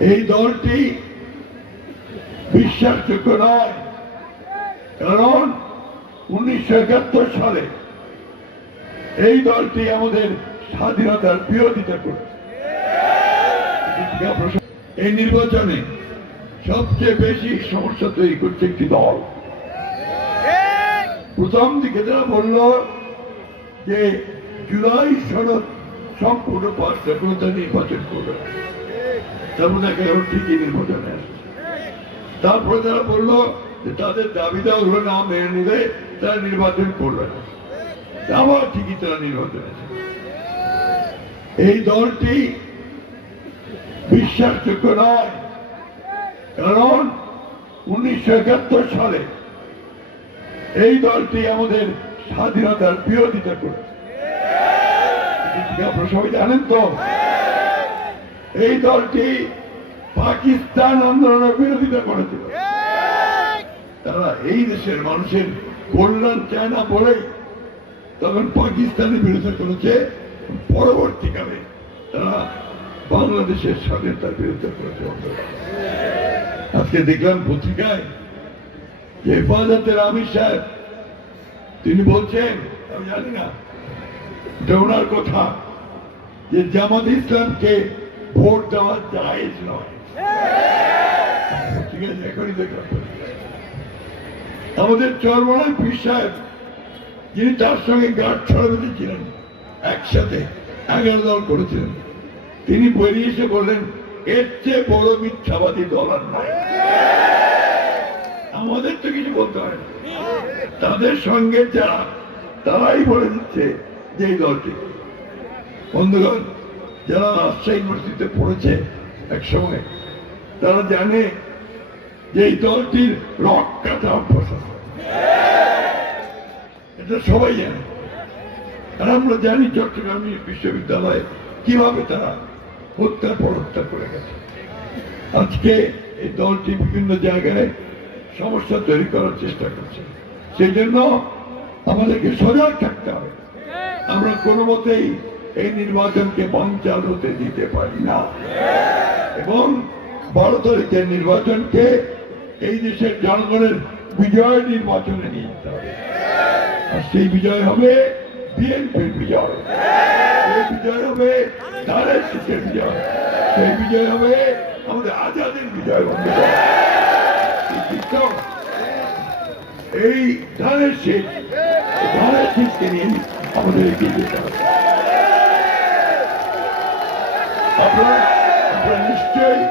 এই দলটি বিশ্বাসযোগ্য নয়, কারণ 1971 সালে এই দলটি আমাদের স্বাধীনতার বিরোধিতা করেছে। এই নির্বাচনে সবচেয়ে বেশি সমস্যা তৈরি করছে একটি দল। প্রথম দিকে যারা বলল যে জুলাই সনদ সম্পূর্ণ পাশ করে তারা নির্বাচন করবে, তারপর দেখা গেল ঠিকই নির্বাচনে আসছে। তারপরে যারা বললো যে তাদের দাবি দেওয়া না মেনে নিলে তারা নির্বাচন করবে না, আবার ঠিকই তারা নির্বাচন আছে। এই দলটি বিশ্বাসযোগ্য নয়, কারণ 1971 সালে এই দলটি আমাদের স্বাধীনতার বিরোধিতা করেছে। আপনারা সবাই জানেন তো, এই দলটি পাকিস্তান আন্দোলনের বিরোধিতা করেছিল। তারা এই দেশের মানুষের কল্যাণ চায় না বলে তখন পাকিস্তানের বিরোধিতা করেছে, পরবর্তীকালে তারা বাংলাদেশের স্বাধীনতার বিরোধিতা করেছে। আজকে দেখলাম পত্রিকায় যে হেফাজতের আমির সাহেব তিনি বলছেন, আমি জানি না এটা ওনার কথা, যে জামাত ইসলামকে ভোট দেওয়া জায়েজ নয়। ঠিক আছে, এখনই দেখলাম আমাদের চরমনায় পীর সাহেব, যিনি তার সঙ্গে গাঁট ছড়া বেঁধেছিলেন, একসাথে 11 দল করেছিলেন, তিনি বেরিয়ে এসে বললেন এর চেয়ে বড় মিথ্যাবাদী দল আর নাই। আমাদের তো কিছু বলতে হয় না, তাদের সঙ্গে যারা তারাই বলে দিচ্ছে যে এই দলটি। বন্ধুগণ, যারা রাজশাহী ইউনিভার্সিটিতে পড়েছে এক সময়, তারা জানে যে এই দলটির রক কাটা অভ্যাস আছে, এটা সবাই জানে। আর আমরা জানি চট্টগ্রাম বিশ্ববিদ্যালয়ে কিভাবে তারা হত্যার পর হত্যা করে গেছে। আজকে এই দলটি বিভিন্ন জায়গায় সমস্যা তৈরি করার চেষ্টা করছে। সেই জন্য আমাদেরকে সজাগ থাকতে হবে। আমরা কোনো মতেই এই নির্বাচনকে বানচাল হতে দিতে পারি না, এবং 12 তারিখের নির্বাচনকে এই দেশের জনগণের বিজয় নির্বাচনে নিয়ে যেতে হবে। আর সেই বিজয় হবে বিএনপির বিজয়, সেই বিজয় হবে ধানের শীষের বিজয়, সেই বিজয় হবে আমাদের আজাদের বিজয়। এই ধানের শীষকে নিয়ে আমাদের এগিয়ে যেতে হবে। আপনারা নিশ্চয়ই